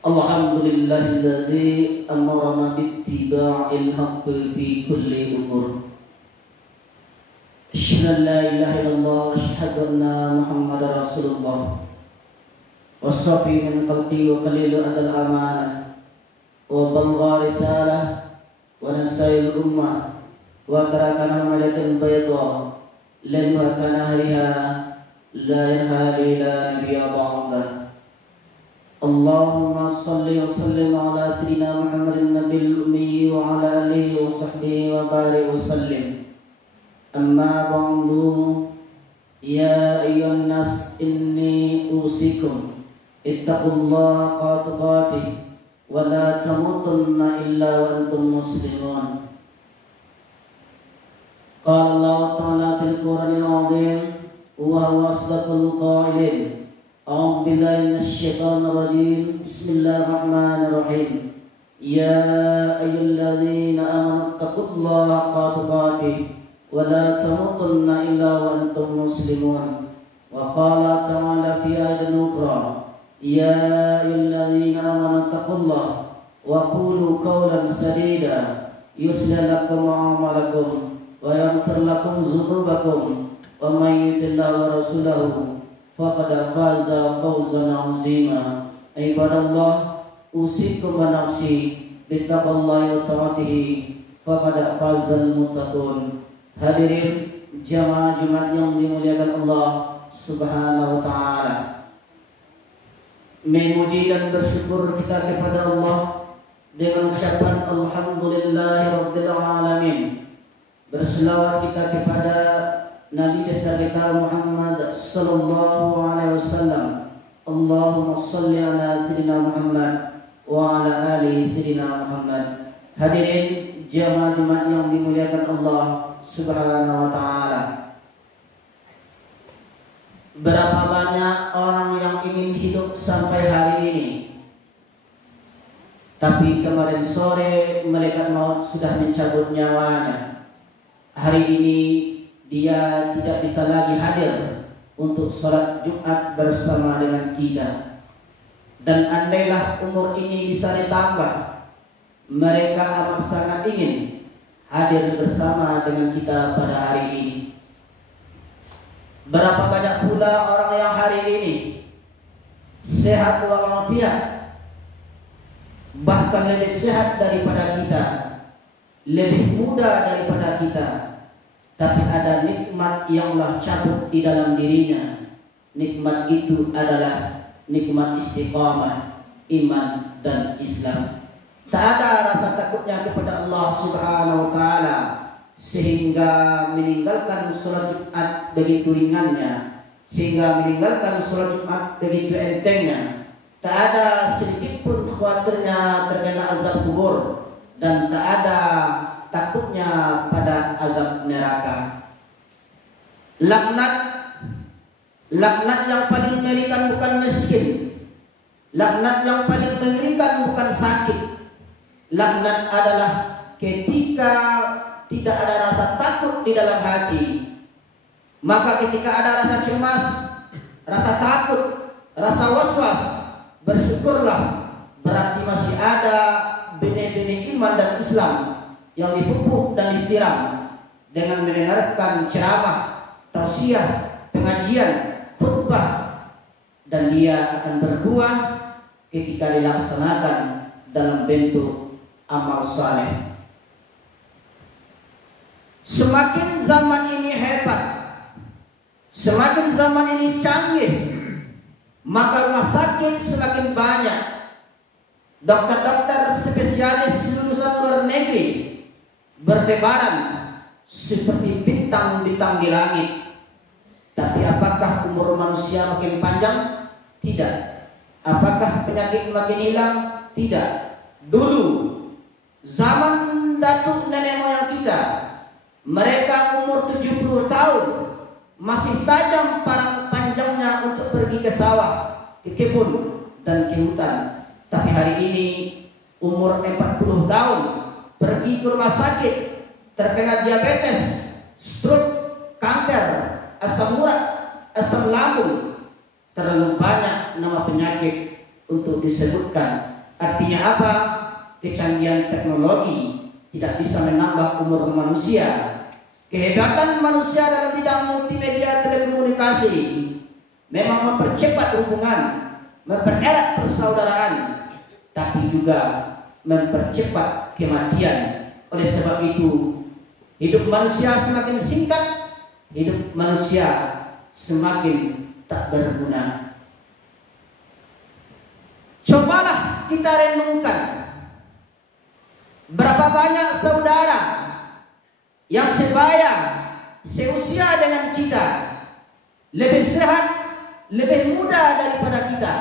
Alhamdulillahilladzi amarna bittiba'il haqqi fi kulli umur. Asyhadu an la ilaha illallah wa asyhadu anna Muhammadar Rasulullah. Wassafi min khalqi wa qalilu adal amanah wa balgha risalah wa nasail ummah wa tarakana malaikal bayda lamma kana hariha la yahali la nabiyya ba'da. Allahumma salli wa sallim ala sayyidina Muhammadin nabiyil ummi wa ala alihi wa sahbihi wa barik wa sallim. Amma ba'du, ya ayyuhan nas inni usikum ittaqullaha haqqa tuqatih wa la tamutunna illa wa antum muslimun. Qala Allah ta'ala fil Qur'anil 'azim wa huwa asdaqul qailin. A'udzu billahi minasyaitonir rajim. Bismillahirrahmanirrahim. Ya ayyuhalladzina amanu taqullaha haqqa tuqatih wa la tamutunna illa wa antum muslimun. Wa qala ta'ala fi ayatin ukhra, ya ayyuhalladzina amanu taqullaha wa qulu qawlan sadida yuslih lakum a'malakum wa yaghfir lakum dzunubakum wa may yuti'illah wa rasulahu faqad faza fawzan 'azima. Ibadallah, usikum wa nafsi bittaqwallahi wa ta'atihi faqad fazal muttaqun. Hadirin jamaah Jumat yang dimuliakan Allah Subhanahu wa taala. Memuji dan bersyukur kita kepada Allah dengan ucapan alhamdulillahirabbil alamin. Berselawat kita kepada Nabi besar kita Muhammad sallallahu alaihi wasallam. Allahumma shalli ala sayyidina Muhammad wa ala ali sayyidina Muhammad. Hadirin jamaah Jumat yang dimuliakan Allah Subhanahu wa taala. Berapa banyak orang yang ingin hidup sampai hari ini, tapi kemarin sore malaikat maut sudah mencabut nyawanya. Hari ini dia tidak bisa lagi hadir untuk sholat Jumat bersama dengan kita. Dan andailah umur ini bisa ditambah, mereka amat sangat ingin hadir bersama dengan kita pada hari ini. Berapa banyak pula orang yang hari ini sehat walafiat, bahkan lebih sehat daripada kita, lebih muda daripada kita, tapi ada nikmat yang Allah cabut di dalam dirinya. Nikmat itu adalah nikmat istiqamah, iman dan Islam. Tak ada rasa takutnya kepada Allah Subhanahu wa taala sehingga meninggalkan sholat Jumat begitu ringannya, sehingga meninggalkan sholat Jumat begitu entengnya. Tak ada sedikit pun khawatirnya terkena azab kubur, dan tak ada takutnya pada azab neraka. Laknat yang paling mengerikan bukan miskin. Laknat yang paling mengerikan bukan sakit. Laknat adalah ketika tidak ada rasa takut di dalam hati. Maka ketika ada rasa cemas, rasa takut, rasa waswas, bersyukurlah, berarti masih ada benih-benih iman dan Islam yang dipupuk dan disiram dengan mendengarkan ceramah, tausiah, pengajian, khutbah, dan dia akan berbuah ketika dilaksanakan dalam bentuk amal saleh. Semakin zaman ini hebat, semakin zaman ini canggih, maka rumah sakit semakin banyak. Dokter-dokter spesialis lulusan luar negeri bertebaran seperti bintang-bintang di langit. Tapi apakah umur manusia makin panjang? Tidak. Apakah penyakit makin hilang? Tidak. Dulu zaman datuk nenek moyang kita, mereka umur 70 tahun masih tajam parang panjangnya untuk pergi ke sawah, ke kebun dan ke hutan. Tapi hari ini umur 40 tahun pergi ke rumah sakit, terkena diabetes, stroke, kanker, asam urat, asam lambung. Terlalu banyak nama penyakit untuk disebutkan. Artinya apa? Kecanggihan teknologi tidak bisa menambah umur manusia. Kehebatan manusia dalam bidang multimedia telekomunikasi memang mempercepat hubungan, mempererat persaudaraan, tapi juga mempercepat kematian. Oleh sebab itu, hidup manusia semakin singkat, hidup manusia semakin tak berguna. Cobalah kita renungkan, berapa banyak saudara yang sebaya, seusia dengan kita, lebih sehat, lebih muda daripada kita,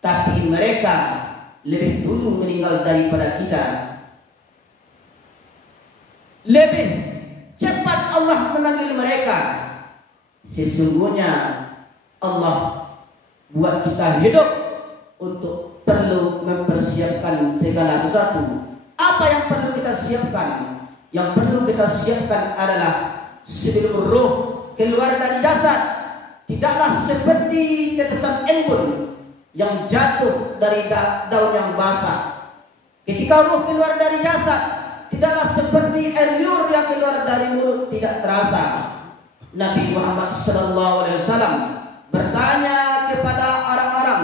tapi mereka lebih dulu meninggal daripada kita. Lebih cepat Allah memanggil mereka. Sesungguhnya Allah buat kita hidup untuk perlu mempersiapkan segala sesuatu. Apa yang perlu kita siapkan? Yang perlu kita siapkan adalah sebelum ruh keluar dari jasad, tidaklah seperti tetesan embun yang jatuh dari daun yang basah. Ketika ruh keluar dari jasad, tidaklah seperti air liur yang keluar dari mulut, tidak terasa. Nabi Muhammad SAW bertanya kepada orang-orang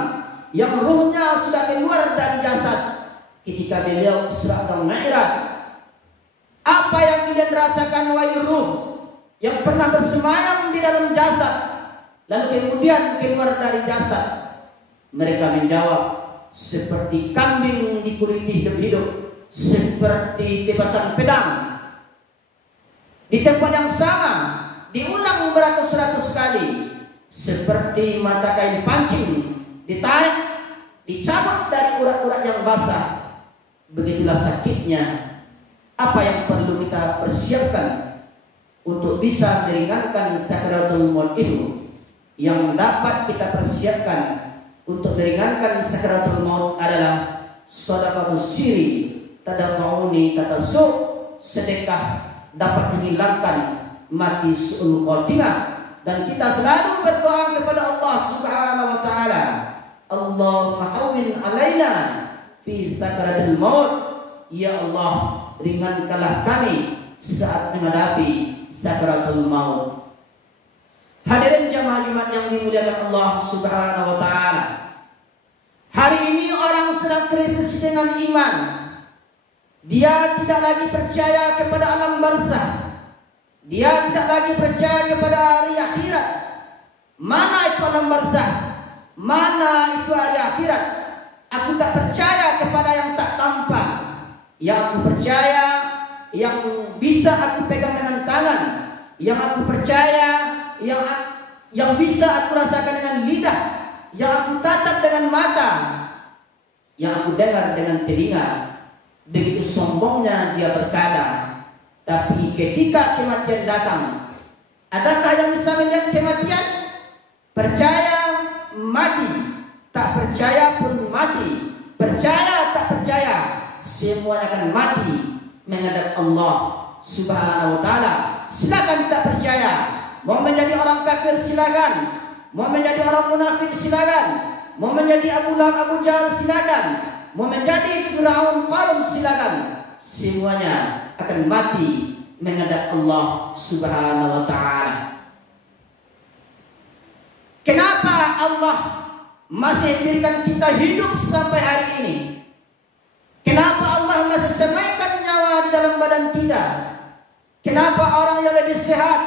yang ruhnya sudah keluar dari jasad ketika beliau Isra dan Mi'raj, apa yang kalian rasakan wahai ruh yang pernah bersemayam di dalam jasad lalu kemudian keluar dari jasad? Mereka menjawab, seperti kambing dikuliti hidup-hidup, seperti tebasan pedang. Di tempat yang sama diulang beratus-ratus kali, seperti mata kain pancing ditarik, dicabut dari urat-urat yang basah. Begitulah sakitnya. Apa yang perlu kita persiapkan untuk bisa meringankan sakaratul maut itu? Yang dapat kita persiapkan untuk meringankan sakaratul maut adalah shadaqatus sirri tadafa'uni tatasu, sedekah dapat menghilangkan mati su'ul khotimah. Dan kita selalu berdoa kepada Allah Subhanahu wa taala, Allahumma hawwin alaina fi sakaratul maut. Ya Allah, ringankanlah kami saat menghadapi sakaratul maut. Hadirin jamaah Jumat yang dimuliakan Allah Subhanahu wa taala. Hari ini orang sedang krisis dengan iman. Dia tidak lagi percaya kepada alam barzah. Dia tidak lagi percaya kepada hari akhirat. Mana itu alam barzah? Mana itu hari akhirat? Aku tak percaya kepada yang tak tampak. Yang aku percaya, yang bisa aku pegang dengan tangan, yang aku percaya, yang bisa aku rasakan dengan lidah, yang aku tatap dengan mata, yang aku dengar dengan telinga. Begitu sombongnya dia berkata. Tapi ketika kematian datang, adakah yang bisa melihat kematian? Percaya mati, tak percaya pun mati. Percaya tak percaya, semuanya akan mati menghadap Allah Subhanahu wa taala. Silakan tak percaya, mau menjadi orang kafir silakan, mau menjadi orang munafik silakan, mau menjadi Abu Lahab, Abu Jahal silakan, mau menjadi Firaun, Qarun silakan. Semuanya akan mati menghadap Allah Subhanahu wa taala. Kenapa Allah masih berikan kita hidup sampai hari ini? Kenapa Allah masih semaikan nyawa di dalam badan kita? Kenapa orang yang lebih sehat,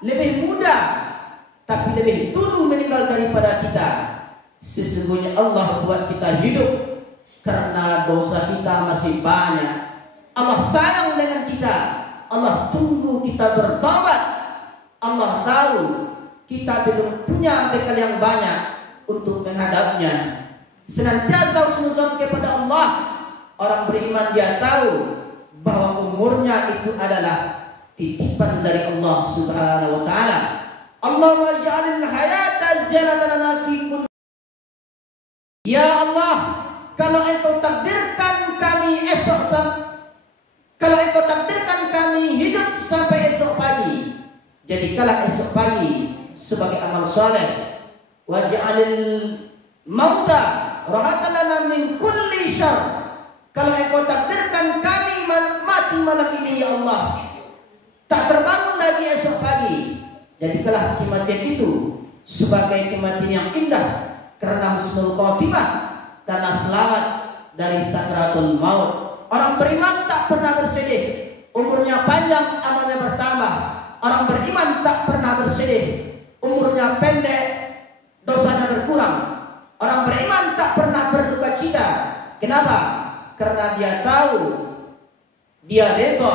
lebih muda, tapi lebih dulu meninggal daripada kita? Sesungguhnya Allah buat kita hidup karena dosa kita masih banyak. Allah sayang dengan kita. Allah tunggu kita bertobat. Allah tahu kita belum punya bekal yang banyak untuk menghadapnya. Senantiasa husnuzon kepada Allah. Orang beriman dia tahu bahwa umurnya itu adalah titipan dari Allah Subhanahu wa taala. Allahumma ij'alil hayata zinatan lana fi kulli. Ya Allah, kalau Engkau takdirkan kami kalau Engkau takdirkan kami hidup sampai esok pagi, jadikanlah esok pagi sebagai amal saleh. Waj'alil mauta rahatan lana min kulli syarr. Kalau Engkau takdirkan kami mati malam ini ya Allah, tak terbangun lagi esok pagi, jadikanlah kematian itu sebagai kematian yang indah karena husnul khotimah, karena selamat dari sakratul maut. Orang beriman tak pernah bersedih, umurnya panjang, amalnya bertambah. Orang beriman tak pernah bersedih, umurnya pendek, dosanya berkurang. Orang beriman tak pernah berduka cita. Kenapa? Karena dia tahu, dia reda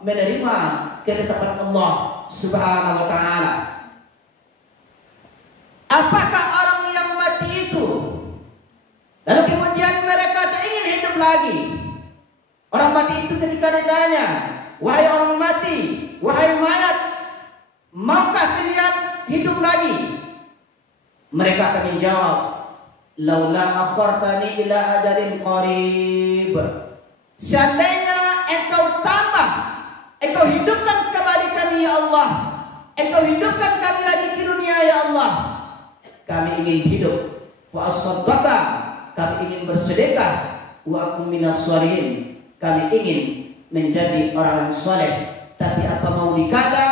menerima ketetapan Allah Subhanahu wa ta'ala. Apakah orang yang mati itu lalu kemudian mereka tak ingin hidup lagi? Orang mati itu ketika ditanya, wahai orang mati, wahai mayat, maukah kalian hidup lagi? Mereka akan menjawab, laula akhartani ila ajalin qarib. Seandainya engkau tambah, engkau hidupkan kembali kami ya Allah, engkau hidupkan kami lagi ke dunia ya Allah, kami ingin hidup. Wa asaddaqa, kami ingin bersedekah. Wa akum minas sholihin, kami ingin menjadi orang soleh. Tapi apa mau dikata,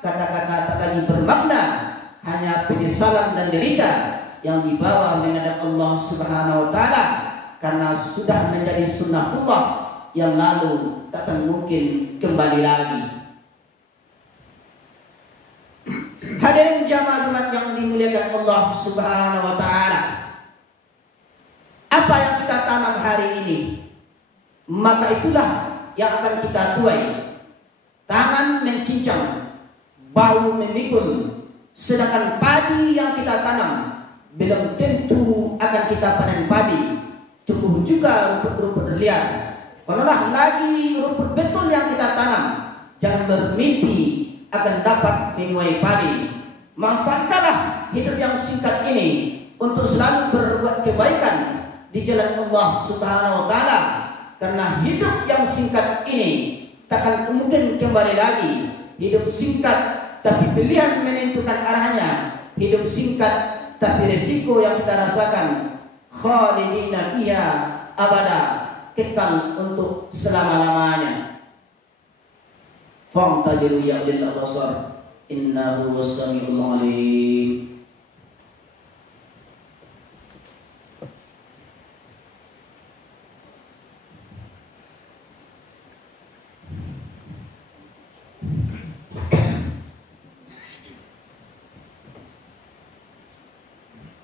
kata-kata tak lagi bermakna, hanya penyesalan dan derita yang dibawa menghadap Allah Subhanahu wa ta'ala, karena sudah menjadi sunnatullah yang lalu takkan mungkin kembali lagi. Hadirin jamaah Jumat yang dimuliakan Allah Subhanahu wa ta'ala, apa yang kita tanam hari ini, maka itulah yang akan kita tuai. Tangan mencincang, bau memikul, sedangkan padi yang kita tanam belum tentu akan kita panen padi. Tumbuh juga rumput-rumput liar. Kalaulah lagi rumput betul yang kita tanam, jangan bermimpi akan dapat menuai padi. Manfaatkanlah hidup yang singkat ini untuk selalu berbuat kebaikan di jalan Allah Subhanahu wa ta'ala, karena hidup yang singkat ini takkan mungkin kembali lagi. Hidup singkat tapi pilihan menentukan arahnya. Hidup singkat tapi resiko yang kita rasakan, khalidina fiha abada, kekal untuk selama-lamanya. Fa'tabiru ya ulil absar, innahu was-sami'ul 'alim.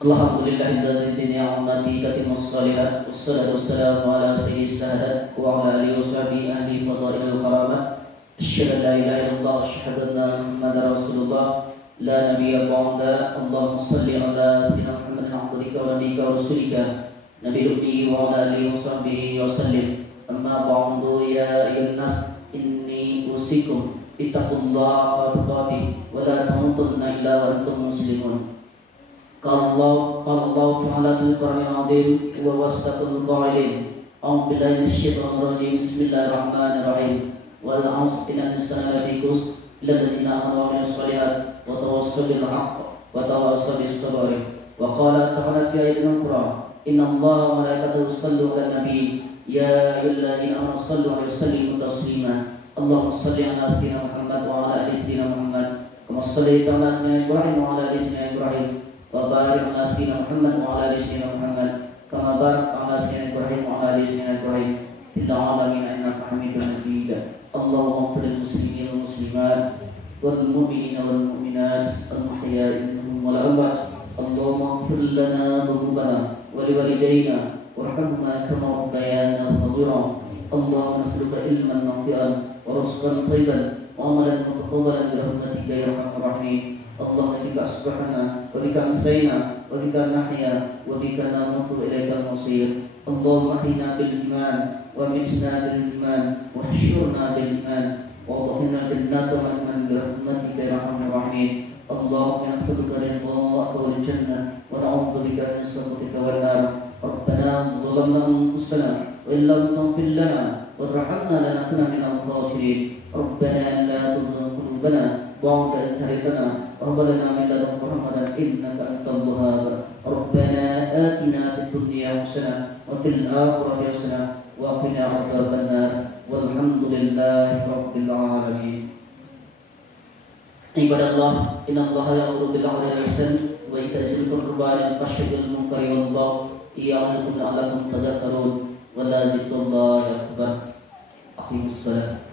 Alhamdulillahilladzi bi ni'matihi tatimmus shalihat, wassalatu wassalamu ala sayyidis sahadat wa ala alihi washabihi ahli fadailil karamat. Asyhadu an la ilaha illallah wa asyhadu anna Muhammadar rasulullah la nabiyya ba'da. Allahumma shalli ala sayyidina Muhammadin abdika wa nabiyyika wa rasulika nabiyil ummi wa ala alihi washabihi wa sallim. Amma ba'du, ya ayyuhan nas, inni usikum ittaqullaha haqqa tuqatih wa la tamutunna illa wa antum muslimun. Qala Allah ta'ala fil Qur'anil 'azim wa wasdaqul qa'ilin. A'udzu billahi minasyaitonir rajim. Bismillahirrahmanirrahim. Wal 'asri innal insana lafi khusr illa alladziina aamanu wa 'amilus shalihaati wa tawassaw bil haqqi wa tawassaw bis sabr. Wa qala ta'ala fi ayatin ukhra, inna Allaha wa malaikatahu yusalluna 'alan nabi ya ayyuhalladzina aamanu shallu 'alaihi wa sallimu taslima. Allahumma shalli 'ala sayyidina Muhammad wa 'ala ali sayyidina Muhammad kama shallaita 'ala sayyidina Ibrahim wa 'ala ali sayyidina Ibrahim wa barik 'ala sayyidina Muhammad wa 'ala ali sayyidina Muhammad kama barakta 'ala sayyidina Ibrahim wa 'ala ali sayyidina Ibrahim fil 'alamin innaka Hamidum Majid. Allahumma ighfir lil muslimin wal muslimat wal mu'minina wal mu'minat al mahya'i minhum wal amwat. Allahumma ighfir lana dhunubana wa liwalidayna warhamhuma kama rabbayana shaghira. Allahumma nas'aluka ilman nafi'an wa rizqan thayyiban wa amalan mutaqabbalan bi rahmatika ya arhamar rahimin. Allahumma bika asbahna wa bika amsayna wa bika nahya wa bika namutu ilaikal masir. Allahumma ahyina bil iman wa mitna bil iman wa hsyurna bil iman wa adkhilna jannata man bi rahmatika ya arhamar rahimin. Allahumma nas'aluka ridhaka wal jannah wa na'udzu bika min sakhatika wan nar. Rabbana zalamna anfusana wa illam taghfir lana wa tarhamna lanakunanna minal khasirin. Rabbana la tuzigh qulubana ba'da idh hadaytana wa hab lana min ladunka rahmatan innaka antal wahhab. Rabbana آتنا في الدنيا حسنة وفي الآخرة حسنة وقنا عذاب النار والحمد لله رب العالمين. Ibadallah, innallaha ya'muru bil 'adli wal ihsan wa ita'i dzil qurba wal yahyi bil munkari wal baghi ya'idhukum la'allakum tadhakkarun wa la dzikrullahi akbar. Aqimus shalah.